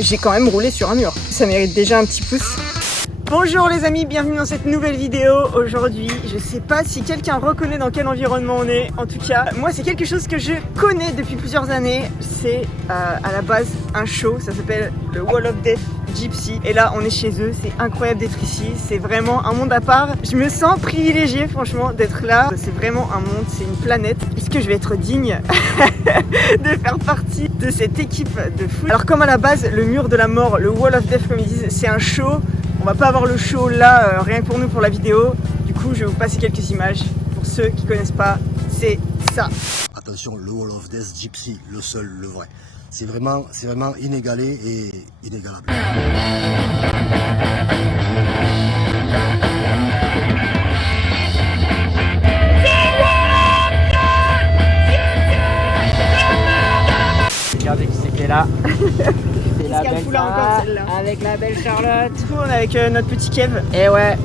j'ai quand même roulé sur un mur. Ça mérite déjà un petit pouce. Bonjour les amis, bienvenue dans cette nouvelle vidéo. Aujourd'hui, je sais pas si quelqu'un reconnaît dans quel environnement on est. En tout cas, moi c'est quelque chose que je connais depuis plusieurs années. C'est à la base un show, ça s'appelle le Wall of Death Gypsy. Et là on est chez eux, c'est incroyable d'être ici. C'est vraiment un monde à part. Je me sens privilégiée franchement d'être là. C'est vraiment un monde, c'est une planète. Est-ce que je vais être digne de faire partie de cette équipe de foot? Alors comme à la base, le mur de la mort, le Wall of Death comme ils disent, c'est un show. On va pas avoir le show là, rien que pour nous pour la vidéo. Du coup, je vais vous passer quelques images. Pour ceux qui connaissent pas, c'est ça. Attention, le Wall of Death Gypsy, le seul, le vrai. C'est vraiment inégalé et inégalable. Regardez qui c'est qui est là. C'est la Qu'elle belle fout là encore, Sarah, celle-là. avec la belle Charlotte. Du coup, on est avec notre petit Kev. Et ouais.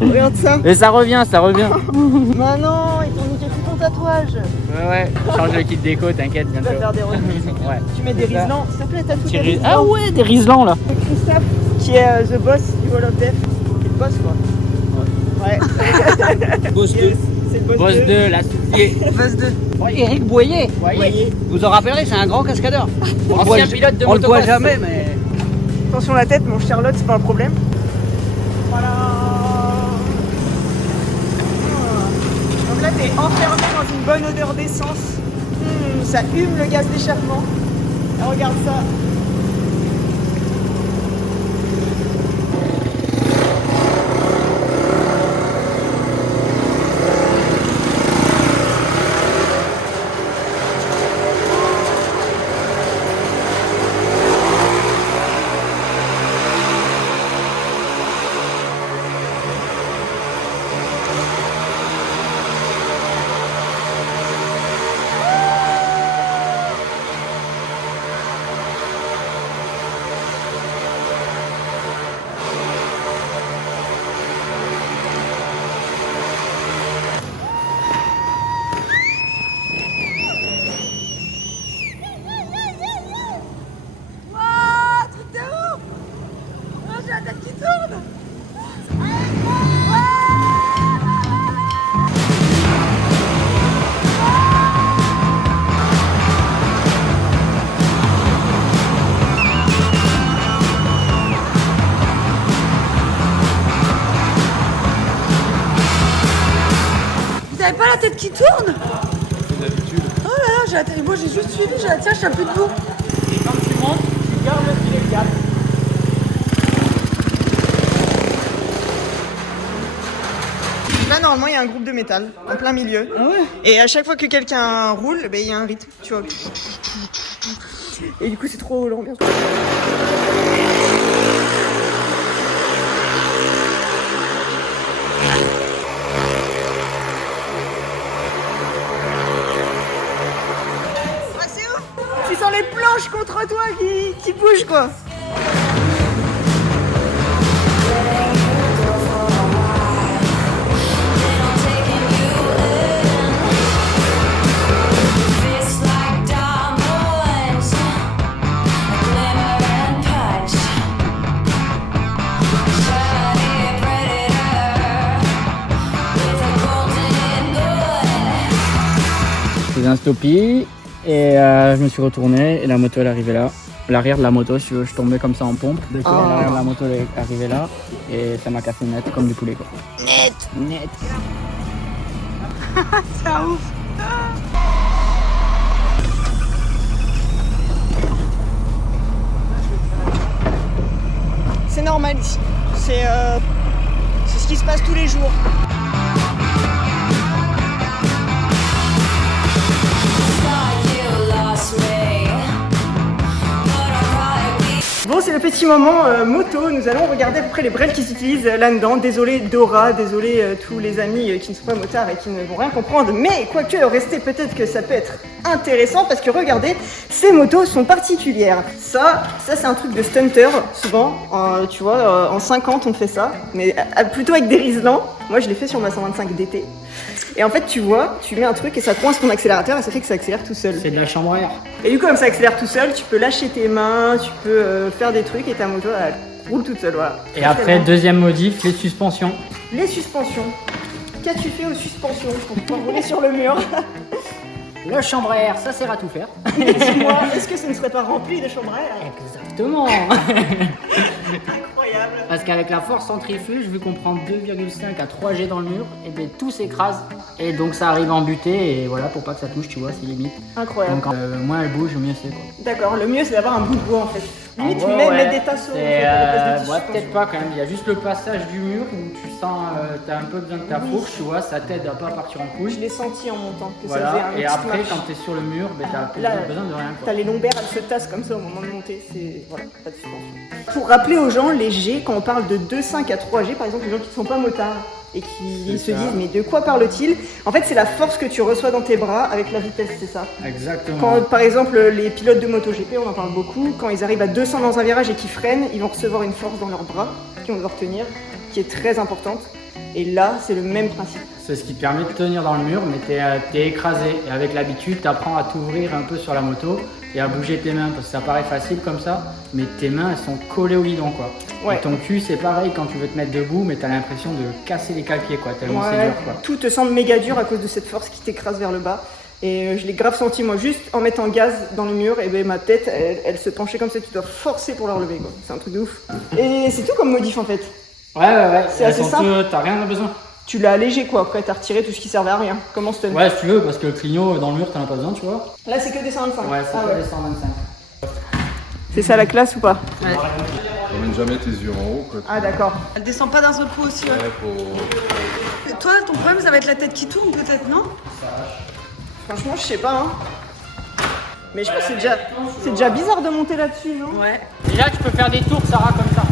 Regarde ça. Et ça revient, ça revient. Maintenant, ils t'ont niqué tout ton tatouage. Ouais. Change le kit déco, t'inquiète Tu vas bientôt. faire des remises. Ouais. Tu mets des C'est ça. riselants. S'il te plaît, t'as tout Petit des ris- riselants. Ah ouais, des riselants là. Et Christophe, qui est the boss du Wall of Death. C'est le boss quoi. Ouais. Boss 2. Yes, c'est le boss, Boss 2, l'associé. Boss 2. Ouais, Eric Boyer. Voyez. Vous en rappelez, c'est un grand cascadeur. Ancien pilote de on le voit motocross. jamais, mais Attention la tête, mon Charlotte, c'est pas un problème. Voilà. Donc là, t'es enfermé dans une bonne odeur d'essence. Ça hume le gaz d'échappement. Et regarde ça. Vous avez pas la tête qui tourne? Oh là là, j'ai la tête. Moi j'ai juste suivi, j'ai la tiens, je suis un peu debout. Et quand tu montes, tu gardes le filet de gaz. Là, normalement, il y a un groupe de métal en plein milieu. Ah ouais. Et à chaque fois que quelqu'un roule, ben, il y a un rythme, tu vois. Et du coup, c'est trop l'ambiance. Ah, c'est ouf! Tu sens les planches contre toi qui bougent, quoi. Je faisais un stoppie et je me suis retourné et la moto elle arrivait là. L'arrière de la moto, si tu veux, je tombais comme ça en pompe. D'accord. L'arrière de la moto elle est arrivée là et ça m'a cassé net comme du poulet quoi. Net. C'est un ouf. C'est normal ici. C'est ce qui se passe tous les jours. Bon, c'est le petit moment moto. Nous allons regarder à peu près les brels qui s'utilisent là-dedans. Désolé Dora, désolé tous les amis qui ne sont pas motards et qui ne vont rien comprendre. Mais quoique, restez, peut-être que ça peut être intéressant parce que regardez, ces motos sont particulières. Ça c'est un truc de stunter, souvent. Tu vois, en 50 on fait ça. Mais plutôt avec des riselants. Moi, je l'ai fait sur ma 125 d'été. Et en fait, tu vois, tu mets un truc et ça coince ton accélérateur et ça fait que ça accélère tout seul. C'est de la chambre à air. Et du coup, comme ça accélère tout seul, tu peux lâcher tes mains, tu peux faire des trucs et ta moto, elle roule toute seule, voilà. Et après, deuxième modif, les suspensions. Les suspensions. Qu'as-tu fait aux suspensions pour pouvoir rouler sur le mur? La chambre à air, ça sert à tout faire. Dis-moi, est-ce que ce ne serait pas rempli de chambre à air? Exactement. Incroyable. Parce qu'avec la force centrifuge, vu qu'on prend 2,5 à 3 G dans le mur, et bien tout s'écrase. Et donc ça arrive en butée, et voilà, pour pas que ça touche, tu vois, c'est limite. Incroyable. Donc moins elle bouge, mieux c'est quoi. D'accord, le mieux c'est d'avoir un bout de bois en fait. Limite, tu gros, mets ouais, des tasseaux en fait, à la place des tissus. peut-être pas quand même, il y a juste le passage du mur où tu sens, t'as un peu besoin de ta fourche, tu vois, ça t'aide à pas partir en couille. Je l'ai senti en montant, que ça faisait Voilà, un et petit après match. quand t'es sur le mur, ben, t'as Là, besoin de rien quoi. T'as les lombaires, elles se tassent comme ça au moment de monter, c'est... Voilà, pas de suspension. Pour rappeler aux gens, les G, quand on parle de 2,5 à 3 G, par exemple, les gens qui ne sont pas motards et qui se disent mais de quoi parle-t-il? En fait, c'est la force que tu reçois dans tes bras avec la vitesse, c'est ça. Exactement. Quand par exemple les pilotes de MotoGP, on en parle beaucoup, quand ils arrivent à 200 dans un virage et qu'ils freinent, ils vont recevoir une force dans leurs bras qui vont devoir tenir, qui est très importante. Et là, c'est le même principe. C'est ce qui te permet de tenir dans le mur, mais t'es écrasé. Et avec l'habitude, t'apprends à t'ouvrir un peu sur la moto et à bouger tes mains, parce que ça paraît facile comme ça, mais tes mains, elles sont collées au guidon, quoi. Ouais. Et ton cul, c'est pareil quand tu veux te mettre debout, mais t'as l'impression de casser les calpiers, quoi, tellement c'est dur, quoi. Tout te semble méga dur à cause de cette force qui t'écrase vers le bas. Et je l'ai grave senti, moi, juste en mettant gaz dans le mur, et ben ma tête, elle se penchait comme ça, tu dois forcer pour la relever, quoi. C'est un truc de ouf. Et c'est tout comme modif, en fait. Ouais. C'est assez simple. T'as rien besoin. Tu l'as allégé, quoi. Après, t'as retiré tout ce qui servait à rien. Comment stun? Ouais, si tu veux, parce que le clignot dans le mur, t'en as pas besoin, tu vois. Là, c'est que des 125. Ouais, c'est pas des 125. C'est ça la classe ou pas? Emmène jamais tes yeux en haut, quoi. Ah, d'accord. Elle descend pas d'un seul coup aussi. Ouais. Et toi, ton problème, ça va être la tête qui tourne peut-être, non? Franchement, je sais pas, hein. Mais je pense que c'est déjà bizarre de monter là-dessus, non? Ouais. Déjà, tu peux faire des tours, Sarah, comme ça.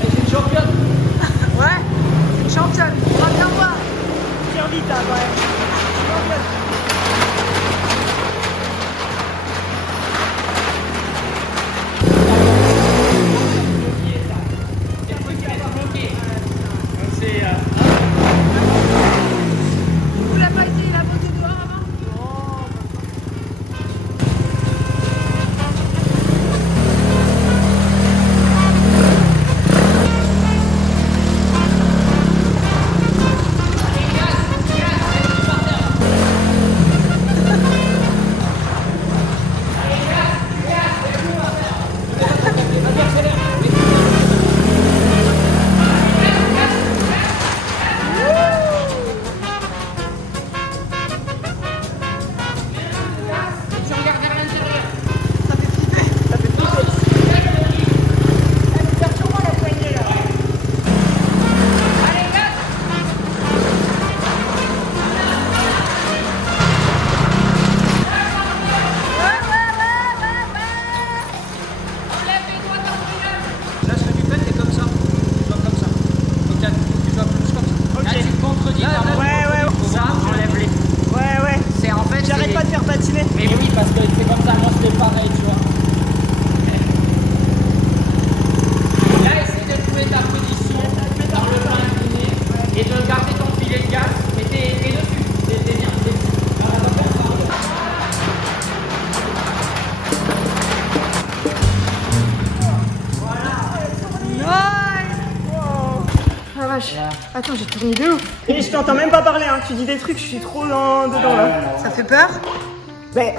C'est une championne. Ouais. Championne. On va bien voir. Bien vite, hein, quand même. Vous l'avez pas essayé la moto dehors avant? Mais oui, parce que c'est comme ça, moi je fais pareil, tu vois. Là, essaie de trouver ta position dans le bras incliné et de garder ton filet de gaz, mais t'es dessus, t'es bien, t'es dessus. Ah vache. Attends, j'ai tourné de ouf. Et je t'entends même pas parler, hein. Tu dis des trucs, je suis trop dedans là. Ça fait peur? Ben,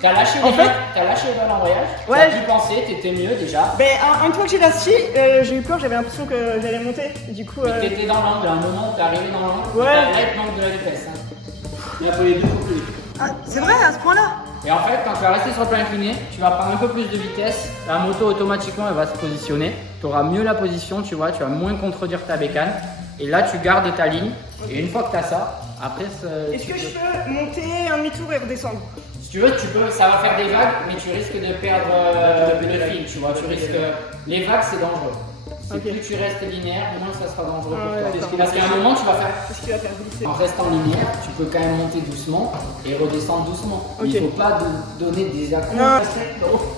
T'as lâché En fait- t'as lâché l'embrayage, Ouais, t'as dû penser, t'étais mieux déjà. une fois que j'ai lâché, j'ai eu peur, j'avais l'impression que j'allais monter. Et du coup, T'étais dans l'angle, à un moment où t'es arrivé dans l'angle, Ouais. t'as direct l'angle de la vitesse. Hein. Il faut les deux fois plus. Ah, c'est vrai à ce point-là? Et en fait, quand tu vas rester sur le plan incliné, tu vas prendre un peu plus de vitesse. La moto, automatiquement, elle va se positionner. Tu auras mieux la position, tu vois, tu vas moins contredire ta bécane. Et là, tu gardes ta ligne. Et une fois que tu as ça, après, est-ce que je peux monter un demi-tour et redescendre? si tu veux, ça va faire des vagues, mais tu risques de perdre le fil, tu vois. Tu risques. Les vagues, c'est dangereux. Ok. Plus tu restes linéaire, moins ça sera dangereux Ah pour ouais, toi. d'accord. Parce qu'à un moment, tu vas faire. Qu'est-ce qu'il va faire glisser? En restant linéaire, tu peux quand même monter doucement et redescendre doucement. Ok. Il ne faut pas donner des accros. Non,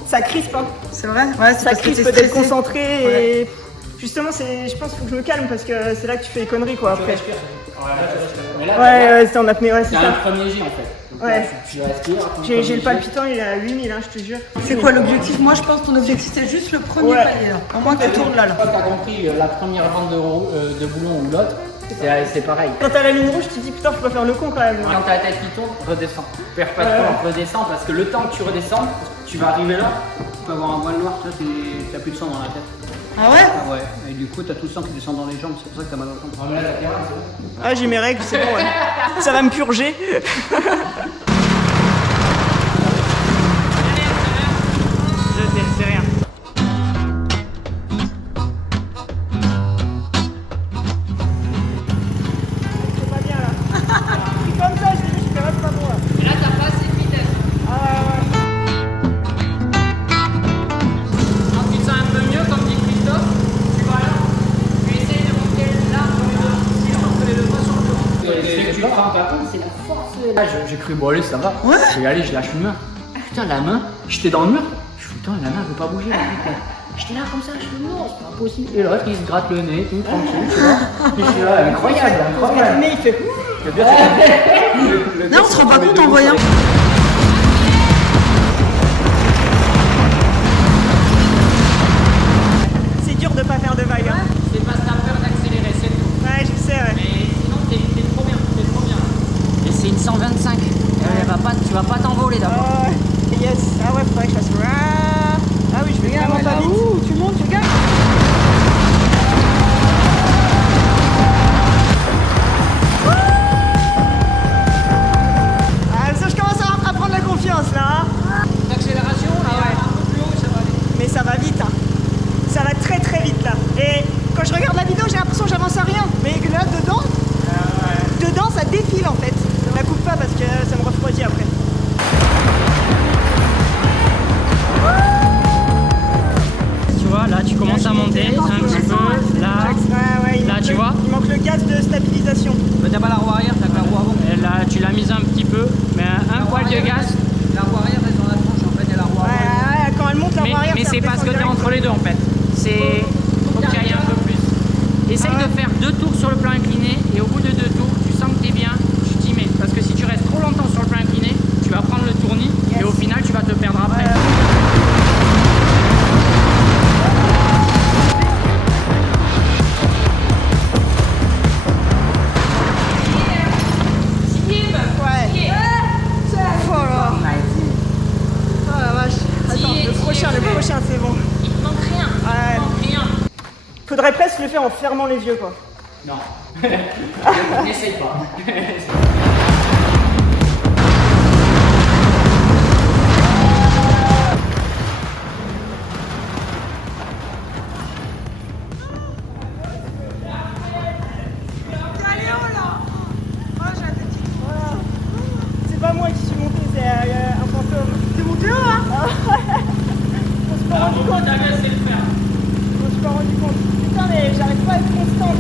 ça crispe, hein. C'est vrai? Ouais, c'est Ça parce que crispe, t'es peut-être stressé. concentré et Justement, je pense qu'il faut que je me calme parce que c'est là que tu fais les conneries quoi après. Mais là, Ouais, c'est en apnée, ouais, c'est c'est ça. un premier jet en fait. Donc Ouais. là, tu respires. J'ai le palpitant, il est à 8000, hein, je te jure. C'est quoi l'objectif? Moi, je pense que ton objectif, c'est juste le premier Ouais. palier. Là. Au moins, tu tournes là. Une fois que t'as compris la première bande de boulon ou l'autre, c'est pareil. Quand t'as la ligne rouge, tu te dis putain, faut pas faire le con quand même. Quand t'as la tête qui tourne, redescends. Perds pas de temps, redescends parce que le temps que tu redescends, tu vas arriver là, tu peux avoir un voile noir, t'as plus de sang dans la tête. Ah ouais? Ah ouais, et du coup t'as tout le sang qui descend dans les jambes, c'est pour ça que t'as mal au ventre. Ah, j'ai mes règles, c'est bon, ouais. Ça va me purger. C'est rien. C'est pas bien là. C'est comme ça, je t'ai dit, je fais même pas moi. Et là, t'as pas assez de vitesse. Ah ouais. Quand tu te sens un peu mieux, comme dit Christophe, tu vas là, tu essayes de monter là, entre les deux bras sur le dos. C'est que tu te rends pas compte, c'est la force. Là, j'ai cru, bon, allez, ça va. Ouais. Je vais aller, je lâche une main. Putain, la main, j'étais dans le mur. Je suis putain, la main, elle veut pas bouger. J'étais là comme ça, je fais non, c'est pas possible. Et l'autre, il se gratte le nez, tout tranquille, tu vois. Puis je suis là, incroyable, incroyable. Mais il fait. Non, on se rend pas compte en voyant. C'est dur de pas faire de vagues. Hein. C'est parce que t'as peur d'accélérer, c'est tout. Ouais, je sais, ouais. Mais sinon, t'es trop bien, t'es trop bien. Et c'est une 125. Tu vas pas t'envoler d'abord. Ah ouais. Yes. Ah ouais, faudrait que je fasse. Ah oui, je vais vraiment pas vite. Tu montes, tu gagnes. Ah, ça, je commence à prendre la confiance là. Hein. L'accélération, un peu plus haut, ça va aller. Mais ça va vite, hein. Ça va très très vite là. Et quand je regarde la vidéo, j'ai l'impression que j'avance à rien. Mais là, dedans, ça défile en fait. Je la coupe pas parce que ça me refroidit après. Tu vois, là, tu commences à monter un petit peu. Là, Ouais, là, tu vois. Il manque le gaz de stabilisation. T'as pas la roue arrière, t'as que la roue avant. Et là, tu l'as mise un petit peu, mais un poil de gaz. La roue arrière reste dans la tranche en fait, et la roue avant. Ouais, quand elle monte la roue arrière, Mais ça c'est parce que redescend t'es entre les deux en fait. C'est. Faut que tu ailles un peu plus. Essaye de faire 2 tours sur le plan incliné et au bout de 2 tours, tu sens que t'es bien, tu t'y mets. Parce que si tu restes trop longtemps sur le plan incliné, tu vas prendre le tournis et au final, tu vas te perdre après. Le prochain, c'est bon. Il te manque rien. Ouais. Il te manque rien. Faudrait presque le faire en fermant les yeux, quoi. Non. N'essaye pas. C'est pas moi qui suis monté, c'est un fantôme. T'es monté là, hein? On s'est pas rendu compte. Je me suis pas rendu compte. Putain, mais j'arrive pas à être constante.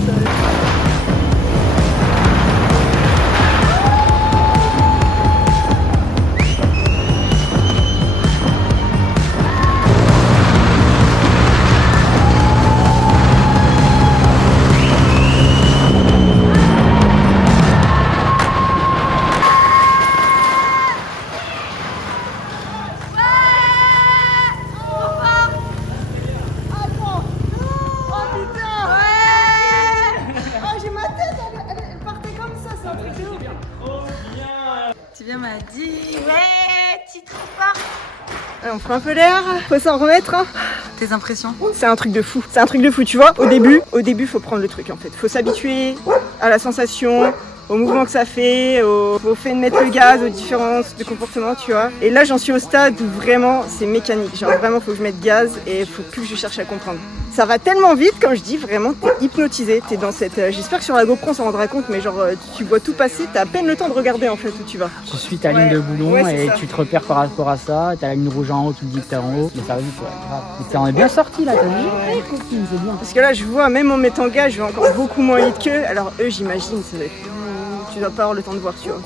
Tu m'as dit. Ouais, titre part. On prend un peu l'air, faut s'en remettre. Hein. Tes impressions? C'est un truc de fou. C'est un truc de fou, tu vois. Au début, faut prendre le truc en fait. Faut s'habituer à la sensation, au mouvement que ça fait, au fait de mettre le gaz, aux différences de comportement, tu vois. Et là, j'en suis au stade où vraiment, c'est mécanique. Genre vraiment, faut que je mette gaz et faut plus que je cherche à comprendre. Ça va tellement vite, comme je dis, vraiment, t'es hypnotisé. T'es dans cette. J'espère que sur la GoPro, on s'en rendra compte, mais genre, tu vois tout passer, t'as à peine le temps de regarder en fait où tu vas. Tu suis ta ligne de boulon c'est et ça. tu te repères par rapport à ça. T'as la ligne rouge en haut qui te dit que t'es en haut. Mais ça va vite, ouais. Grave. Et t'en es bien sorti là, t'as vu? Ouais, copine, c'est bien. Parce que là, je vois, même en mettant gaz, je vais encore beaucoup moins vite qu'eux. Alors eux, j'imagine, ça va être. Tu dois pas avoir le temps de voir, tu vois.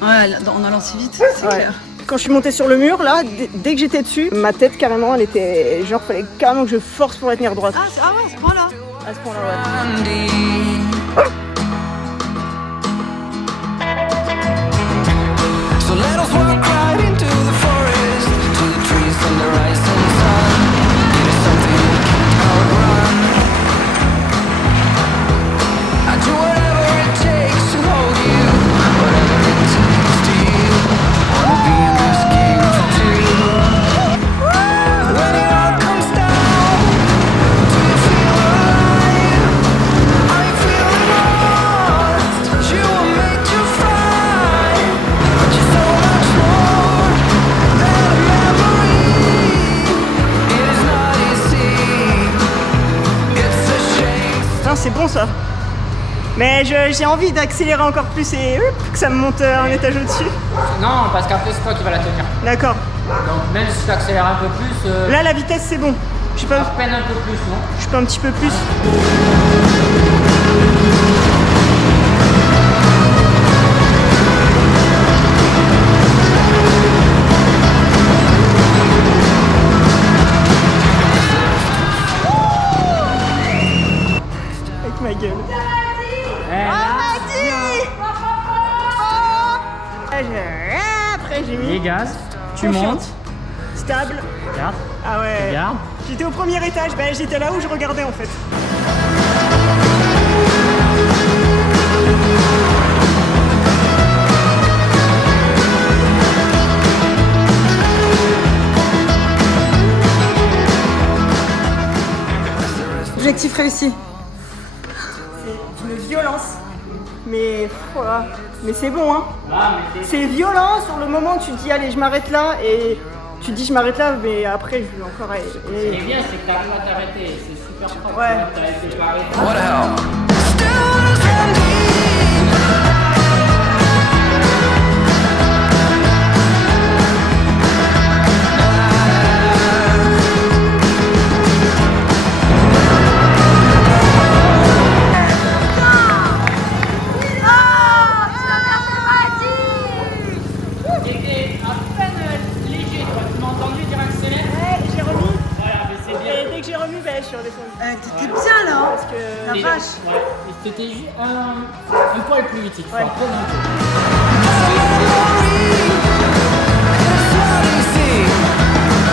Ouais, en allant si vite, c'est Ouais. clair. quand je suis montée sur le mur, là, dès que j'étais dessus, ma tête carrément, elle était genre, fallait carrément que je force pour la tenir droite. Ah ouais, à ce point-là. À ce point-là, ouais. So let us walk right into the forest, to the trees and the rising sun. It is something we can't outrun. I do whatever it takes to hold you, whatever it takes to you. Wanna be in this game for two. When it all comes down, do you feel alive? Are you feeling lost? You were made to fly, but you're so much more than a memory. It is not easy. It's a shame. Putain, c'est bon ça. Mais j'ai envie d'accélérer encore plus et que ça me monte un étage au-dessus. Non, parce qu'après c'est toi qui vas la tenir. D'accord. Donc même si tu accélères un peu plus, Là, la vitesse, c'est bon. Je peux, à peine un peu plus, non? je peux un petit peu plus. Avec ma gueule. Après, j'ai mis Les gaz, tu Confiante. montes, stable. regarde, Ah ouais. regarde. J'étais au premier étage, ben, j'étais là où je regardais en fait. Objectif réussi. C'est une violence. Mais voilà. Mais c'est bon hein. Ah, mais C'est violent sur le moment où tu te dis allez je m'arrête là et tu te dis je m'arrête là mais après je vais encore aller. ce qui est bien, c'est que t'arrives à t'arrêter, c'est super propre. Ouais. T'as été paré. What the hell? Still standing. T'étais à peine léger, toi. Tu m'as entendu dire accélère? Ouais, j'ai remis. Voilà, mais c'est bien. Et dès que j'ai remis, ben, je suis redescendue. T'étais bien là, hein. Parce que La Et- vache. Ouais. Et c'était juste un poil plus vite. Il faut Ouais. apprendre un peu. It's not easy.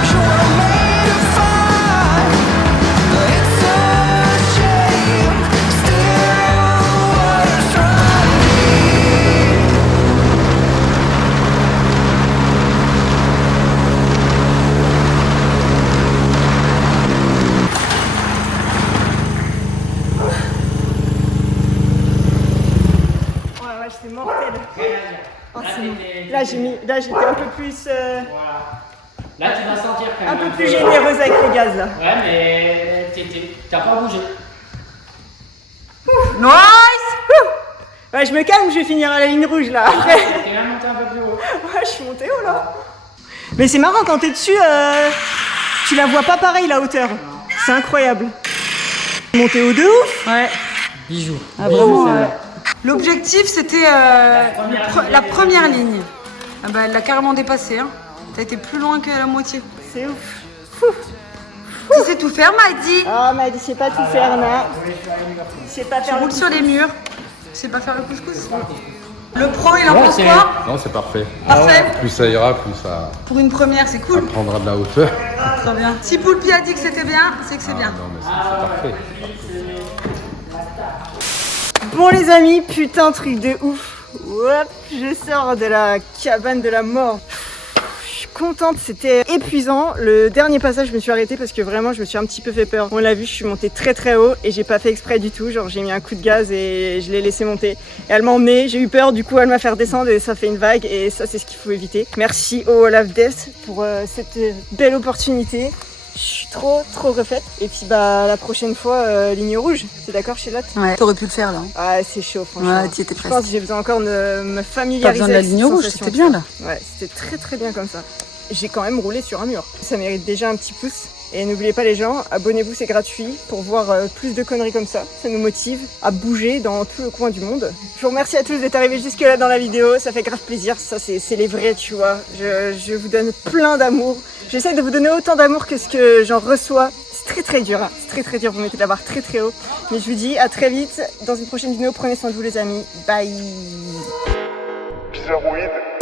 You were made to fight. It's a shame. Still, waters run deep. ouais, ouais, c'est mortel. Oh, Là, c'est bon. t'étais- Là j'étais un peu plus Voilà. Là, tu vas sentir quand même. un peu plus généreuse avec les gaz là. Ouais, mais t'as pas bougé. Nice. Ouais, je me calme, je vais finir à la ligne rouge là. Après, T'es même monté un peu plus haut. ouais, je suis montée haut là. Mais c'est marrant quand t'es dessus, tu la vois pas pareil la hauteur. C'est incroyable. Monter haut de ouf. Ouais. Bijou. Ah, vraiment. L'objectif, c'était la première ligne. Ah bah, elle l'a carrément dépassé. Hein. T'as été plus loin que la moitié. C'est ouf. Tu sais tout faire, m'a dit. Ah, m'a dit, c'est pas tout faire, là. C'est pas Tu faire le roules sur les murs. Tu sais pas faire le couscous. Le pro, il en Ouais, pense c'est- quoi? Non, c'est parfait. Parfait. Plus ça ira, plus ça Pour une première, c'est cool. prendra de la hauteur. Très bien. Si Poulpi a dit que c'était bien, c'est que c'est bien. Non, mais c'est parfait. Bon les amis, putain truc de ouf. Hop, je sors de la cabane de la mort. Je suis contente, c'était épuisant. Le dernier passage, je me suis arrêtée parce que vraiment, je me suis un petit peu fait peur. On l'a vu, je suis montée très très haut et j'ai pas fait exprès du tout. Genre, j'ai mis un coup de gaz et je l'ai laissé monter. Et elle m'a emmenée, j'ai eu peur, du coup, elle m'a fait redescendre et ça fait une vague. Et ça, c'est ce qu'il faut éviter. Merci au Olaf Death pour cette belle opportunité. Je suis trop refaite. Et puis bah la prochaine fois, ligne rouge. T'es d'accord Charlotte? Ouais. T'aurais pu le faire là. Hein. Ah c'est chaud franchement. Ouais, t'y étais Je presque. pense que j'ai besoin encore de me Pas familiariser besoin de la avec ligne cette rouge, sensation. c'était bien là. Ouais, c'était très bien comme ça. j'ai quand même roulé sur un mur. Ça mérite déjà un petit pouce. Et n'oubliez pas les gens, abonnez-vous, c'est gratuit pour voir plus de conneries comme ça. Ça nous motive à bouger dans tout le coin du monde. Je vous remercie à tous d'être arrivés jusque là dans la vidéo, ça fait grave plaisir. Ça c'est les vrais, tu vois. Je vous donne plein d'amour. J'essaie de vous donner autant d'amour que ce que j'en reçois. C'est très dur, hein. C'est très dur, vous mettez la barre très haut. Mais je vous dis à très vite dans une prochaine vidéo. Prenez soin de vous les amis. Bye. Bizarroïde.